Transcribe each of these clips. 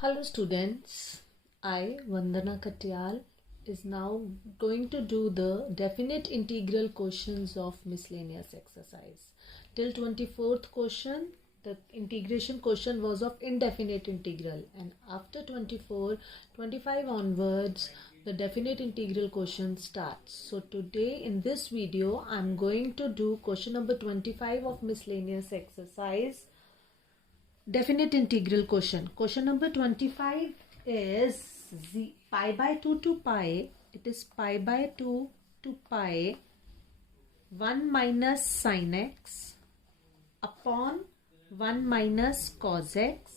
Hello students, I Vandana Katyal is now going to do the definite integral questions of miscellaneous exercise. Till 24th question, the integration question was of indefinite integral, and after 24, 25 onwards, the definite integral question starts. So today in this video, I am going to do question number 25 of miscellaneous exercise. Definite integral question. Question number 25 is pi by 2 to pi. It is pi by 2 to pi 1 minus sin x upon 1 minus cos x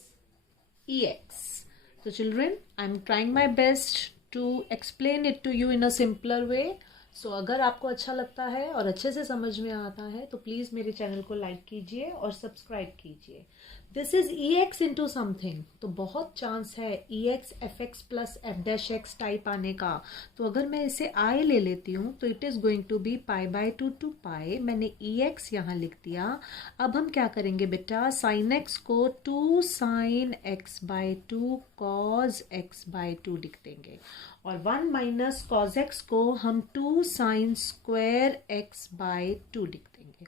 ex. So children, I am trying my best to explain it to you in a simpler way. सो अगर आपको अच्छा लगता है और अच्छे से समझ में आता है तो प्लीज़ मेरे चैनल को लाइक कीजिए और सब्सक्राइब कीजिए. This is e x into something, तो बहुत चांस है e x f x plus f dash x type आने का. तो अगर मैं इसे आई ले लेती हूँ तो it is going to be pi by 2 to pi. मैंने ई एक्स यहाँ लिख दिया. अब हम क्या करेंगे बेटा, साइन एक्स को 2 sine x by 2 cos x by 2 लिख देंगे और 1 माइनस कॉज एक्स को हम 2 साइन स्क्वायर एक्स बाय 2 लिख देंगे,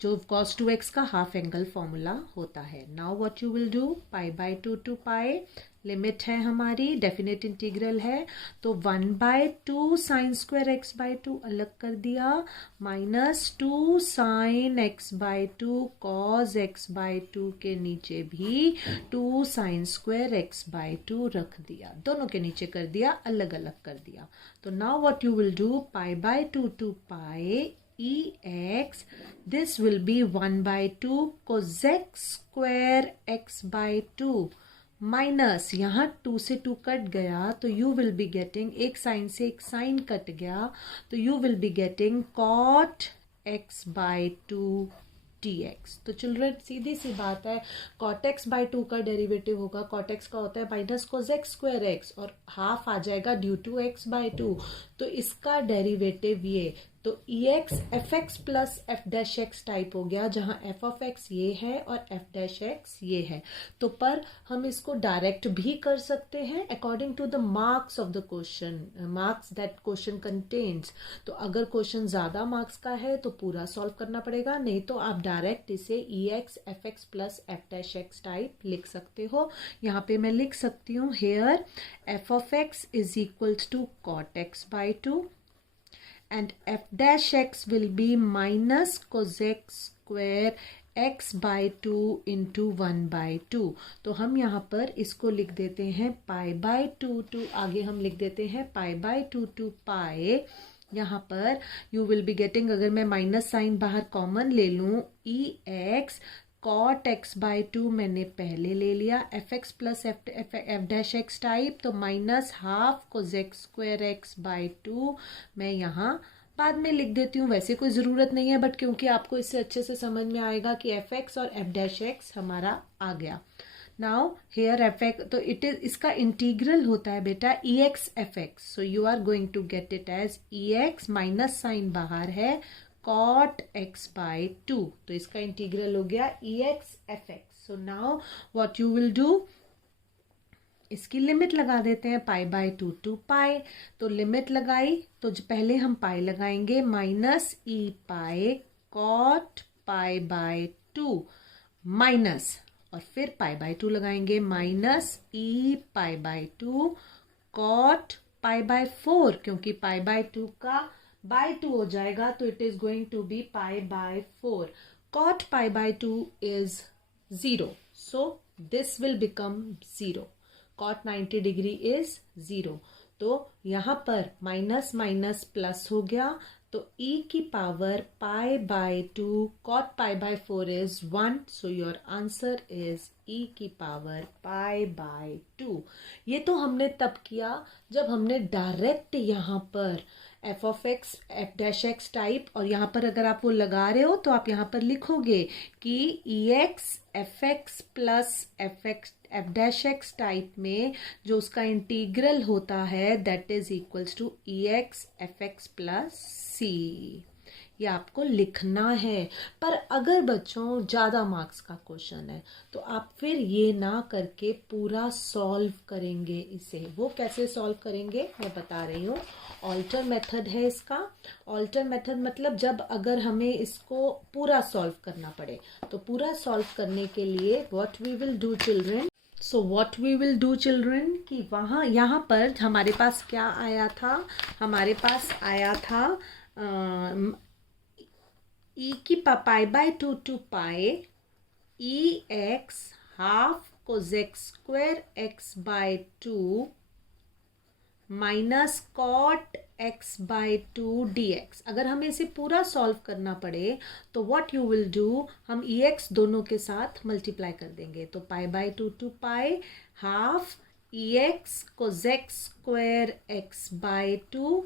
जो कॉस 2x का हाफ एंगल फॉर्मूला होता है. Now what you will do, pi by 2 to pi, limit है हमारी, डेफिनेट इंटीग्रल है, तो 1 बाय 2 साइन स्क्वायर एक्स बाय 2 अलग कर दिया, minus 2 sine x by 2 cos x by 2 के नीचे भी 2 साइन स्क्वायर एक्स बाय 2 रख दिया, दोनों के नीचे कर दिया, अलग अलग कर दिया. तो now what you will do, pi by 2 to pi ex, this will be 1 by 2 cosec square x by 2 minus यहाँ 2 से 2 कट गया तो यू विल बी गेटिंग, एक साइन से एक साइन कट गया तो you will be getting cot x by 2 dx. तो चिल्ड्रन सीधी सी बात है, कॉट एक्स बाय 2 का डेरिवेटिव होगा, कॉट एक्स का होता है माइनस कोसेक स्क्वायर एक्स और हाफ आ जाएगा ड्यू टू एक्स बाय 2, तो इसका डेरिवेटिव ये, तो e x f x plus f dash x type हो गया, जहां एफ ऑफ एक्स ये है और एफ डैश एक्स ये है. तो पर हम इसको डायरेक्ट भी कर सकते हैं according to the marks of the question, marks that question contains. तो अगर क्वेश्चन ज्यादा मार्क्स का है तो पूरा सॉल्व करना पड़ेगा, नहीं तो आप डायरेक्ट इसे e x f x plus f dash x type लिख सकते हो. यहाँ पे मैं लिख सकती हूँ, here f of x is equals to cot x by 2 and f dash x will be minus cosec square x by 2 into 1 by 2. तो हम यहाँ पर इसको लिख देते हैं पाई बाय 2 टू, आगे हम लिख देते हैं पाई बाय 2 टू पाई. यहाँ पर यू विल बी गेटिंग, अगर मैं माइनस साइन बाहर कॉमन ले लूँ, e x cot x by 2 मैंने पहले ले लिया, f x plus f dash x type, तो minus half cosec square x by 2 मैं यहाँ बाद में लिख देती हूँ. वैसे कोई ज़रूरत नहीं है, बट क्योंकि आपको इससे अच्छे से समझ में आएगा कि एफ एक्स और एफ डैश एक्स हमारा आ गया. नाउ हेयर एफ एक्स, तो इट इज, इसका इंटीग्रल होता है बेटा e x f x, so you are going to get it as e x, minus sign बाहर है, कॉट एक्स बाय 2, तो इसका इंटीग्रल हो गया e x f x. So now what you will do, इसकी लिमिट लगा देते हैं, पाई बाय 2 टू पाई. तो लिमिट लगाई तो पहले हम पाई लगाएंगे, minus e pi cot pi by 2 minus, और फिर पाई बाय 2 लगाएंगे, minus e pi by 2 cot pi by 4, क्योंकि पाई बाय 2 का बाय 2 हो जाएगा तो it is going to be pi by 4. Cot pi by 2 is 0, so this will become 0. Cot 90 degree is 0, तो यहाँ पर माइनस माइनस प्लस हो गया, तो e की power pi by 2 cot pi by 4 is 1, so your answer is e की power pi by 2. ये तो हमने तब किया जब हमने डायरेक्ट यहाँ पर F of x F dash x type, और यहाँ पर अगर आप वो लगा रहे हो तो आप यहाँ पर लिखोगे कि e x f x plus f dash x type में जो उसका इंटीग्रल होता है that is equals to e x f x plus c. ये आपको लिखना है। पर अगर बच्चों ज़्यादा मार्क्स का क्वेश्चन है तो आप फिर ये ना करके पूरा सॉल्व करेंगे इसे। वो कैसे सॉल्व करेंगे मैं बता रही हूँ। ऑल्टर मेथड है इसका। ऑल्टर मेथड मतलब जब अगर हमें इसको पूरा सॉल्व करना पड़े, तो पूरा सॉल्व करने के लिए what we will do children, so what we will do children कि यहाँ पर हमारे पास क्या आया था, हमारे पास आया था e की pi by 2 to pi e x half cosec square x by 2 minus cot x by 2 dx। अगर हमें इसे पूरा सॉल्व करना पड़े तो व्हाट यू विल डू, हम ex दोनों के साथ मल्टीप्लाई कर देंगे। तो pi by 2 to pi half ex cosec square x by 2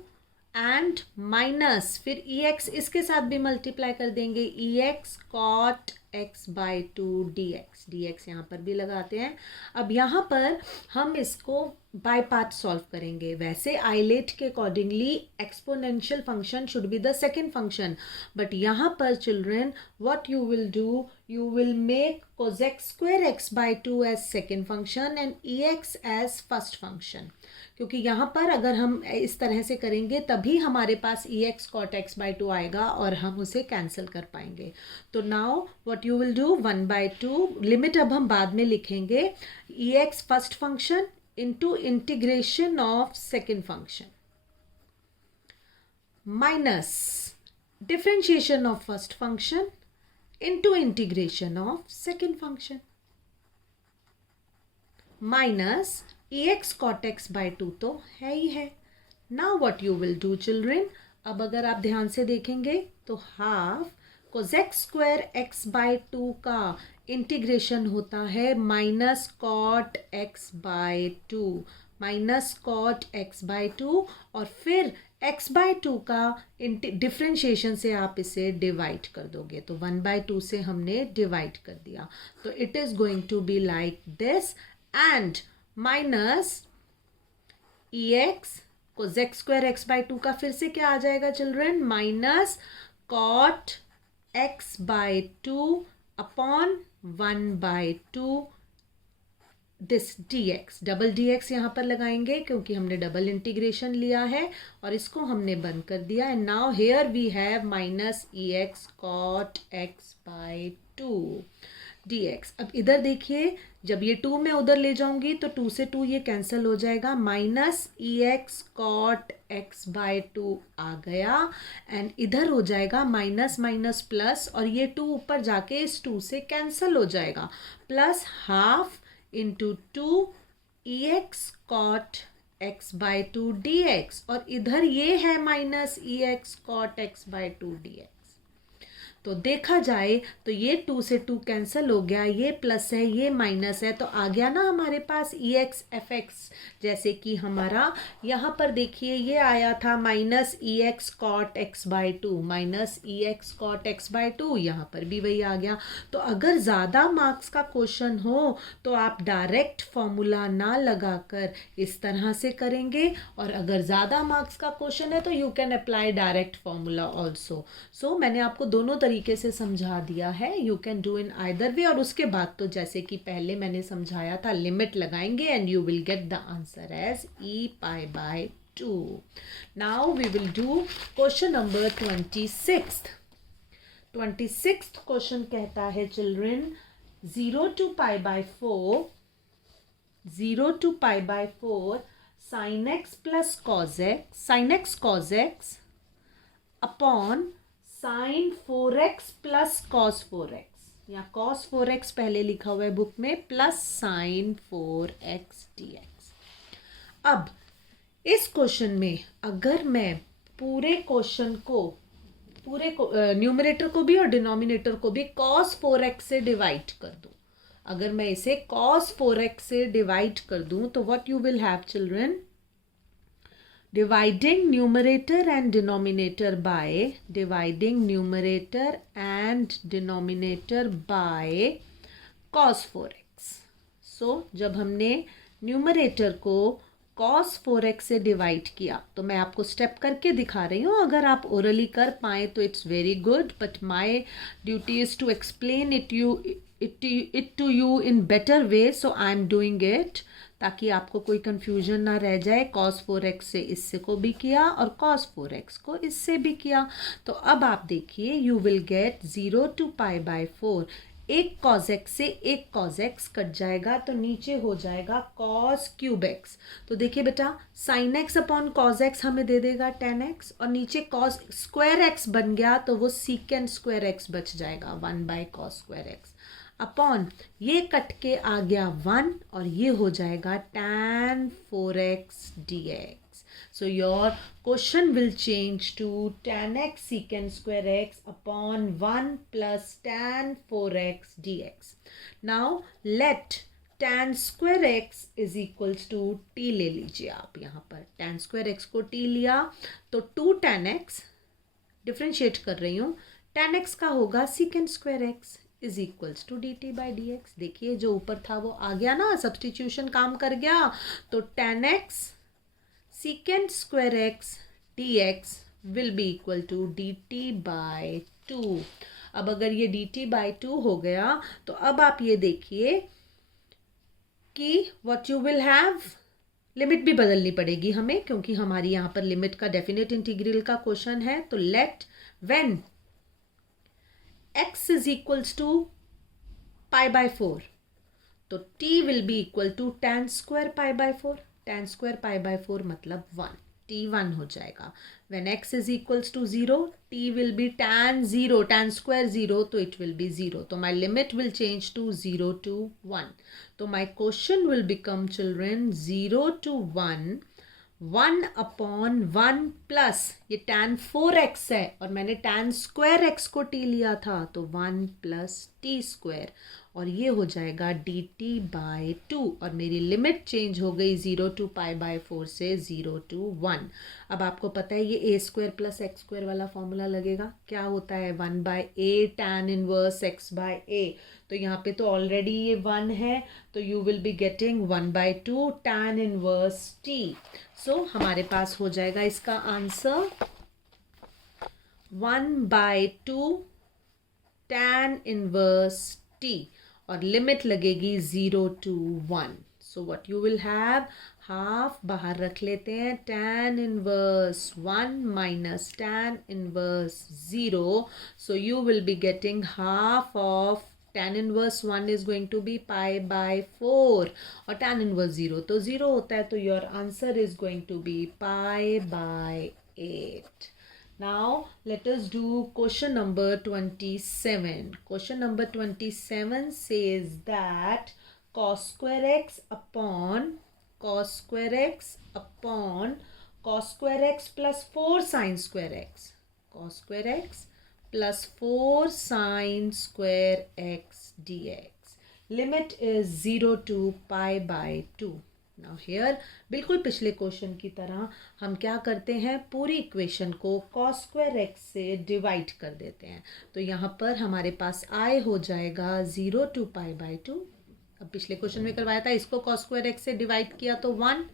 and minus फिर ex इसके साथ भी मल्टीप्लाई कर देंगे, ex cot x by 2 dx यहाँ पर भी लगाते हैं। अब यहाँ पर हम इसको बाय पार्ट सॉल्व करेंगे। वैसे आइलेट के accordingly exponential function should be the second function, but यहाँ पर children what you will do, you will make cosec square x by 2 as second function and ex as first function। क्योंकि यहाँ पर अगर हम इस तरह से करेंगे तभी हमारे पास ex cot x by 2 आएगा और हम उसे कैंसिल कर पाएंगे। तो now what you will do 1/2 limit अब हम बाद में लिखेंगे, ex first function into integration of second function minus differentiation of first function into integration of second function minus ex cot x by 2 तो है ही है। now what you will do children, अब अगर आप ध्यान से देखेंगे तो half cosec square x by 2 का इंटीग्रेशन होता है minus cot x by 2, minus cot x by 2 और फिर x बाय 2 का डिफ्रेंशिएशन से आप इसे डिवाइड कर दोगे। तो 1/2 से हमने डिवाइड कर दिया, तो it is going to be like this and minus ex cosec square x by 2 का फिर से क्या आ जाएगा children, minus cot x by 2 upon 1/2 this dx। Double dx यहाँ पर लगाएंगे क्योंकि हमने डबल इंटीग्रेशन लिया है और इसको हमने बंद कर दिया। And now here we have minus ex cot x by 2 dx। अब इधर देखिए, जब ये 2 मैं उधर ले जाऊंगी तो 2 से 2 ये कैंसिल हो जाएगा, minus ex cot x by 2 आ गया एंड इधर हो जाएगा माइनस माइनस प्लस और ये 2 ऊपर जाके इस 2 से कैंसिल हो जाएगा, plus half into 2 ex cot x by 2 dx और इधर ये है minus ex cot x by 2 dx। तो देखा जाए तो ये 2 से 2 कैंसिल हो गया, ये प्लस है ये माइनस है, तो आ गया ना हमारे पास ex fx। जैसे कि हमारा यहाँ पर देखिए ये आया था minus ex cot x by 2, minus ex cot x by 2, यहाँ पर भी वही आ गया। तो अगर ज़्यादा मार्क्स का क्वेश्चन हो तो आप डायरेक्ट फॉर्मूला ना लगाकर इस तरह से करेंगे, और अगर ज़्यादा मार्क्स का क्वेश्चन है तो you can apply direct formula also. सो मैंने आपको दोनों तरीके से समझा दिया है, you can do in either way. और उसके बाद तो जैसे कि पहले मैंने समझाया था, लिमिट लगाएंगे and you will get the answer as e pi by 2। Now we will do question number 26। 26th question कहता है children 0 to pi by 4 sin x plus cos x upon sin 4x plus cos 4x, या cos 4x पहले लिखा हुआ है book में, plus sin 4x dx। अब इस क्वेश्चन में अगर मैं पूरे क्वेश्चन को न्यूमरेटर को भी और डिनोमिनेटर को भी cos 4x से डिवाइड कर दूं, अगर मैं इसे cos 4x से डिवाइड कर दूं तो what you will have children, dividing numerator and denominator by cos 4x। so जब हमने न्यूमरेटर को cos 4x से डिवाइड किया, तो मैं आपको स्टेप करके दिखा रही हूँ, अगर आप ओरली कर पाए तो it's very good, but my duty is to explain it to you in better way, so I am doing it, ताकि आपको कोई कंफ्यूजन ना रह जाए। cos 4x से इससे को भी किया और cos 4x को इससे भी किया। तो अब आप देखिए, यू विल गेट 0 to π/4। एक cos x से एक cos x कट जाएगा तो नीचे हो जाएगा cos क्यूब x। तो देखिए बेटा, sin x upon cos x हमें दे देगा tan x, और नीचे cos स्क्वायर x बन गया तो वो secant स्क्वायर x बच जाएगा 1/cos स्क्वायर x अपॉन ये कट के आ गया 1 और ये हो जाएगा tan 4x dx। So your question will change to tan x secant square x upon 1 plus tan 4x dx. Now let tan square x is equals to t ले लीजिए आप, यहाँ पर tan square x को t लिया तो 2 tan x, differentiate कर रही हूँ, tan x का होगा secant square x is equals to D T by D X. देखिए जो ऊपर था वो आ गया ना, सब्सटीट्यूशन काम कर गया। तो tan x secant square x dx will be equal to D T by 2। अब अगर ये डी टी बाई 2 हो गया तो अब आप ये देखिए कि what you will have, limit भी बदलनी पड़ेगी हमें, क्योंकि हमारी यहाँ पर लिमिट का डेफिनेट इंटीग्रल का क्वेश्चन है। तो let when x is equals to π/4, तो t will be equal to tan square π/4, tan square π/4 मतलब 1, t 1 हो जाएगा। when x is equals to 0, t will be tan 0, tan square 0, तो it will be 0, तो my limit will change to 0 to 1। तो my question will become children 0 to 1, 1 upon 1 plus ये tan 4x है और मैंने tan square x को t लिया था, तो 1 प्लस टी स्क्वायर, और ये हो जाएगा डी टी बाई 2, और मेरी लिमिट चेंज हो गई 0 to π/4 से 0 to 1। अब आपको पता है ये a square plus x square वाला फॉर्मूला लगेगा, क्या होता है 1/a tan इनवर्स x/a। तो यहाँ पे तो ऑलरेडी ये 1 है, तो you will be getting 1/2 tan inverse t। सो हमारे पास हो जाएगा इसका आंसर 1/2 tan इनवर्स t, और लिमिट लगेगी 0 to 1। So what you will have, half बाहर रख लेते हैं, tan inverse 1 minus tan inverse 0, so you will be getting half of tan inverse 1 is going to be π/4, और tan इनवर्स 0 तो 0 होता है, तो your answer is going to be π/8। Now let us do question number 27. Question number 27 says that cos square x upon cos square x upon cos square x plus 4 sin square x, cos square x plus 4 sin square x dx. Limit is 0 to π/2. Now here बिल्कुल पिछले question की तरह हम क्या करते हैं, पूरी equation को cos square x से डिवाइड कर देते हैं। तो यहाँ पर हमारे पास i हो जाएगा 0 to π/2। अब पिछले क्वेश्चन में करवाया था, इसको cos square x से डिवाइड किया तो 1,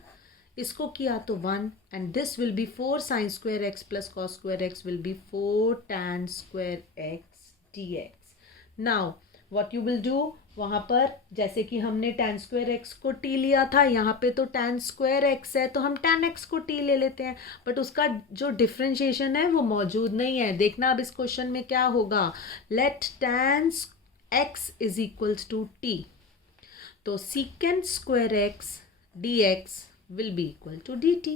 इसको किया तो 1, and this will be 4 sin square x plus cos square x will be 4 tan square x dx। Now what you will do, वहाँ पर जैसे कि हमने tan स्क्वायर x को t लिया था, यहाँ पे तो tan स्क्वायर x है तो हम tan x को t ले लेते हैं, बट उसका जो डिफ्रेंशिएशन है वो मौजूद नहीं है। देखना अब इस क्वेश्चन में क्या होगा, let tan x is equals to t, तो secant square x dx will be equal to dt।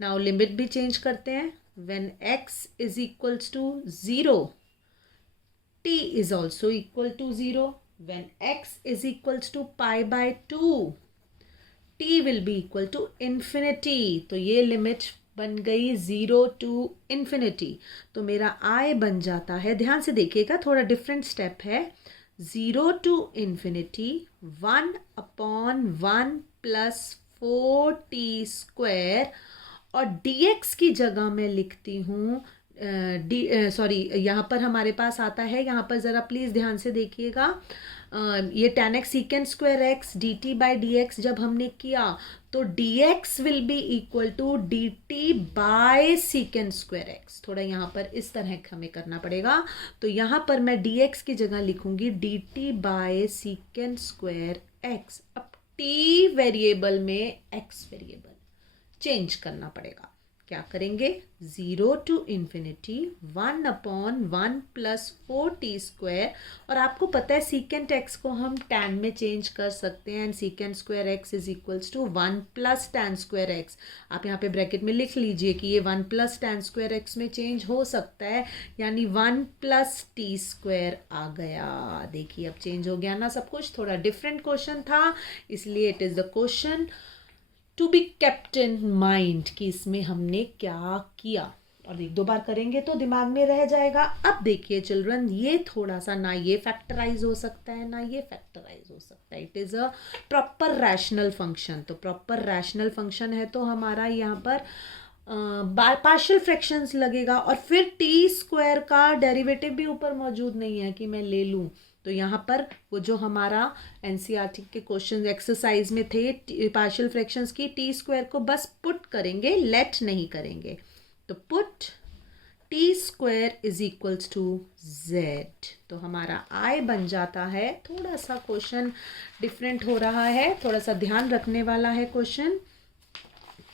Now limit भी चेंज करते हैं, when x is equals to 0, t is also equal to 0. When x is equals to π/2, t will be equal to infinity. तो ये limit बन गई 0 to infinity। तो मेरा i बन जाता है, ध्यान से देखिएगा थोड़ा डिफरेंट स्टेप है, 0 to infinity 1 upon 1 plus 4t square, और dx की जगह मैं लिखती हूँ यहाँ पर हमारे पास आता है, यहाँ पर ज़रा प्लीज़ ध्यान से देखिएगा, ये tan x secant square x dt by dx जब हमने किया तो dx will be equal to dt by secant square x. थोड़ा यहाँ पर इस तरह हमें करना पड़ेगा. तो यहाँ पर मैं dx की जगह लिखूंगी dt by secant square x. अब t वेरिएबल में x वेरिएबल चेंज करना पड़ेगा. क्या करेंगे? 0 to infinity 1/1 plus 4t². और आपको पता है secant x को हम tan में चेंज कर सकते हैं. And secant square x is equals to 1 plus tan square x. आप यहाँ पे ब्रैकेट में लिख लीजिए कि ये 1 plus tan square x में चेंज हो सकता है. यानी 1 plus t² आ गया. देखिए अब चेंज हो गया ना सब कुछ. थोड़ा डिफरेंट क्वेश्चन था इसलिए it is the question to be kept in mind कि इसमें हमने क्या किया. और एक दो बार करेंगे तो दिमाग में रह जाएगा. अब देखिए चिल्ड्रन, ये थोड़ा सा ना ये फैक्टराइज हो सकता है ना ये फैक्टराइज हो सकता है. It is a proper rational function. तो प्रॉपर रैशनल फंक्शन है तो हमारा यहाँ पर पार्शियल फ्रैक्शंस लगेगा. और फिर t² का डेरिवेटिव भी ऊपर मौजूद नहीं है कि मैं ले लूँ. तो यहाँ पर वो जो हमारा एनसीईआरटी के क्वेश्चन एक्सरसाइज में थे पार्शियल फ्रैक्शंस की, t² को बस पुट करेंगे, लेट नहीं करेंगे. तो put t² is equals to z. तो हमारा i बन जाता है. थोड़ा सा क्वेश्चन डिफरेंट हो रहा है, थोड़ा सा ध्यान रखने वाला है क्वेश्चन.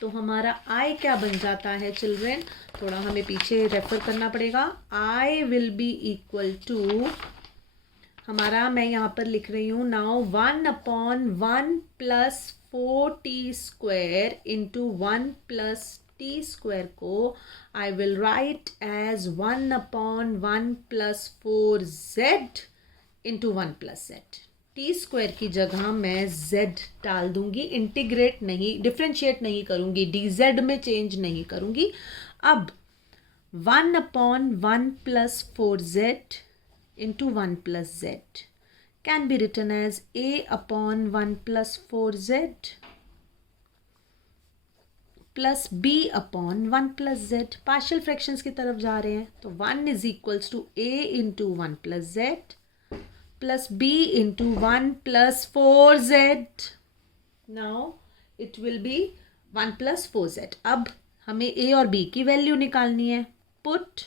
तो हमारा i क्या बन जाता है चिल्ड्रेन? थोड़ा हमें पीछे रेफर करना पड़ेगा. i will be equal to हमारा, मैं यहाँ पर लिख रही हूँ now 1/1 plus 4t² into 1 plus t² को I will write as 1/1 plus 4z into 1 plus z. t² की जगह मैं z डाल दूंगी. इंटीग्रेट नहीं, डिफ्रेंशिएट नहीं करूंगी, dz में चेंज नहीं करूंगी. अब 1/1 plus 4z into 1 plus z can be written as a/1 plus 4z plus b/1 plus z. Partial fractions की तरफ जा रहे हैं तो 1 is equals to a into 1 plus z plus b into 1 plus 4z. Now it will be 1 plus 4z. अब हमें a और b की वैल्यू निकालनी है. Put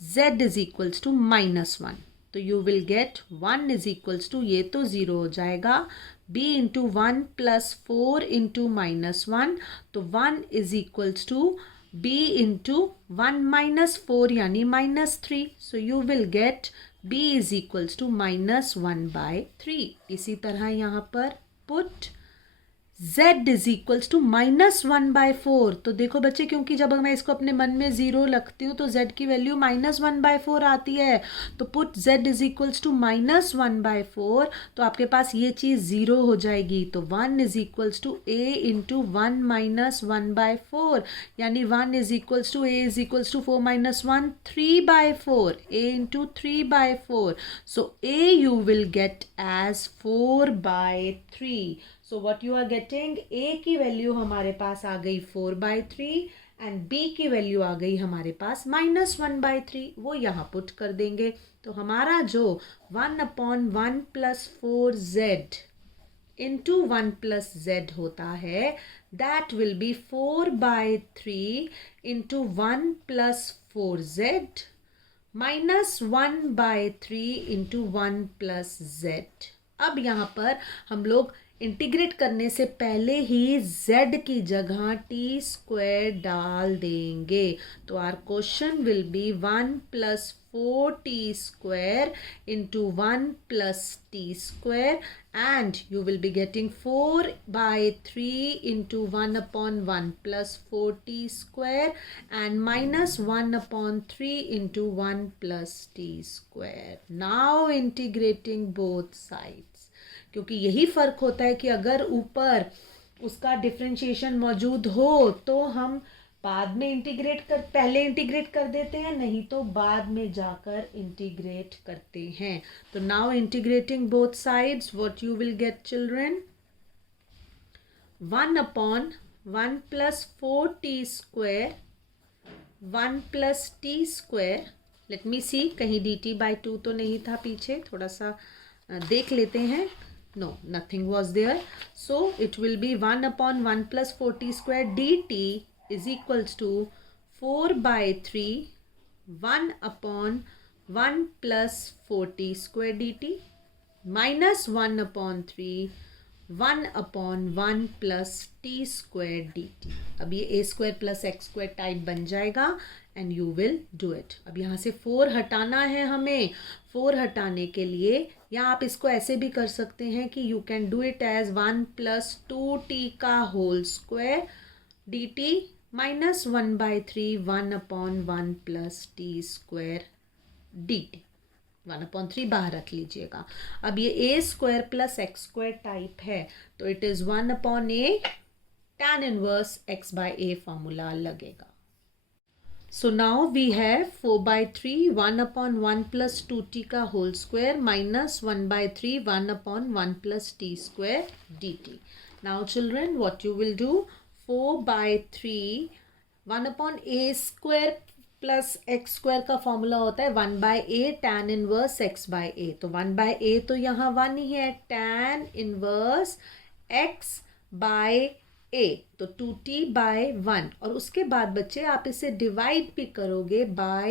z is equals to -1. तो you will get 1 is equals to, ये तो 0 हो जाएगा, b इंटू 1 प्लस 4 इंटू -1. तो 1 is equals to b into 1 minus 4 यानी -3. So you will get b is equals to -1/3. इसी तरह यहाँ पर put z is equals to -1/4. तो देखो बच्चे, क्योंकि जब मैं इसको अपने मन में 0 रखती हूँ तो z की वैल्यू -1/4 आती है. तो put z is equals to -1/4. तो आपके पास ये चीज़ 0 हो जाएगी. तो 1 is equals to a into 1 -1/4 यानी 1 is equals to a is equals to 4 - 1 3/4. a into 3/4. So a you will get as 4/3. So what you are getting, a की value हमारे पास आ गई 4/3 एंड b की वैल्यू आ गई हमारे पास -1/3. वो यहाँ पुट कर देंगे. तो हमारा जो 1/1 plus 4z into 1 plus z होता है, that will be 4/3 into 1 plus 4z minus 1/3 into 1 plus z. अब यहाँ पर हम लोग इंटीग्रेट करने से पहले ही z की जगह t² डाल देंगे. तो our question will be 1 plus 4t² into 1 plus t² and you will be getting 4/3 into 1/1 plus 4t² and minus 1/3 into 1 plus t². Now integrating both sides. क्योंकि यही फ़र्क होता है कि अगर ऊपर उसका डिफरेंशिएशन मौजूद हो तो हम बाद में पहले इंटीग्रेट कर देते हैं, नहीं तो बाद में जाकर इंटीग्रेट करते हैं. तो now integrating both sides, what you will get children, 1/1 plus 4t², 1 plus t². Let me see, कहीं dt/2 तो नहीं था पीछे, थोड़ा सा देख लेते हैं. No, nothing was there. So it will be 1 upon 1 plus 4t square dt is equals to 4 by 3 1 upon 1 plus 4t square dt minus 1 upon 3 1 upon 1 plus t square dt. अब ये a square plus x square type बन जाएगा and you will do it. अब यहाँ से 4 हटाना है हमें. 4 हटाने के लिए या आप इसको ऐसे भी कर सकते हैं कि you can do it as 1 plus 2t का whole square dt minus 1 by 3 1 upon 1 plus t square dt. 1/3 बाहर रख लीजिएगा. अब ये a square plus x square type है तो it is 1/a tan inverse x by a formula लगेगा. So now we have 4/3 1/1 plus 2t का whole square minus 1/3 1/1 plus t square dt. Now children what you will do. 4/3 1/a square plus x square का formula होता है 1/a tan inverse x by a. तो 1/a तो यहाँ 1 ही है. tan inverse x by a तो 2t by 1 और उसके बाद बच्चे आप इसे डिवाइड भी करोगे by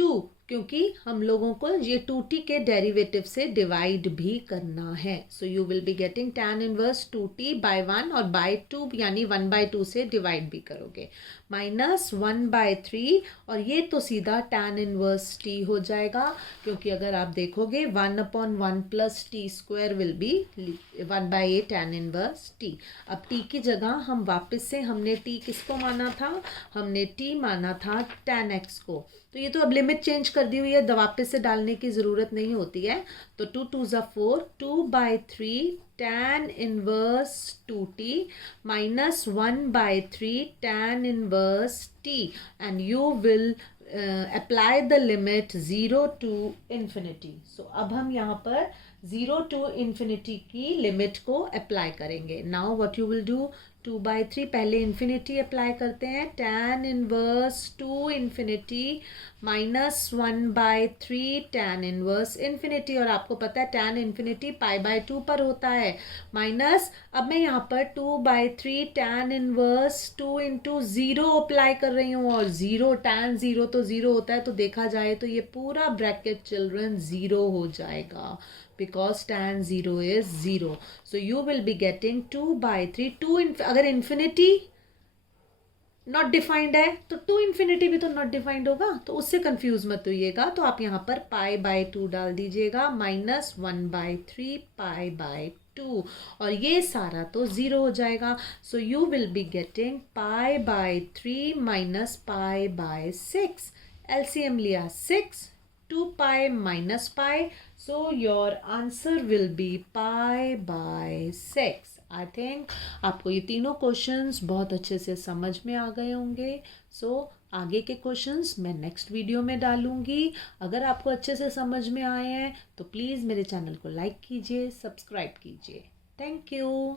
2 क्योंकि हम लोगों को ये 2t के डेरिवेटिव से डिवाइड भी करना है. सो you will be getting tan inverse 2t by 1 और by 2 यानी 1/2 से डिवाइड भी करोगे माइनस 1/3 और ये तो सीधा tan इनवर्स t हो जाएगा क्योंकि अगर आप देखोगे 1/1 plus t square will be 1/a tan inverse t. अब t की जगह हम वापस से हमने t किसको माना था. हमने t माना था tan x को. तो ये तो अब लिमिट चेंज कर दी हुई है वापस से डालने की ज़रूरत नहीं होती है. तो 2 2s are 4 2/3 tan inverse 2t minus 1/3 tan inverse t and you will apply the limit 0 to infinity. So अब हम यहाँ पर 0 to infinity की लिमिट को अप्लाई करेंगे. Now what you will do 2/3 पहले इन्फिनिटी अप्लाई करते हैं. tan inverse 2 infinity minus 1/3 tan inverse infinity और आपको पता है tan इन्फिनिटी π/2 पर होता है माइनस. अब मैं यहाँ पर 2/3 tan इनवर्स 2 इंटू 0 अप्लाई कर रही हूँ और 0 tan 0 तो 0 होता है तो देखा जाए तो ये पूरा ब्रैकेट चिल्ड्रन 0 हो जाएगा because tan 0 is 0. So you will be getting 2/3 अगर infinity not defined है तो 2 infinity भी तो not defined होगा तो उससे confuse मत होइएगा. तो आप यहाँ पर π/2 डाल दीजिएगा माइनस 1/3 π/2 और ये सारा तो 0 हो जाएगा. So you will be getting π/3 minus π/6. LCM लिया 6 2 pi minus pi. So your answer will be π/6. I think आपको ये तीनों क्वेश्चंस बहुत अच्छे से समझ में आ गए होंगे. आगे के क्वेश्चंस मैं नेक्स्ट वीडियो में डालूंगी. अगर आपको अच्छे से समझ में आए हैं तो प्लीज़ मेरे चैनल को लाइक कीजिए, सब्सक्राइब कीजिए. Thank you.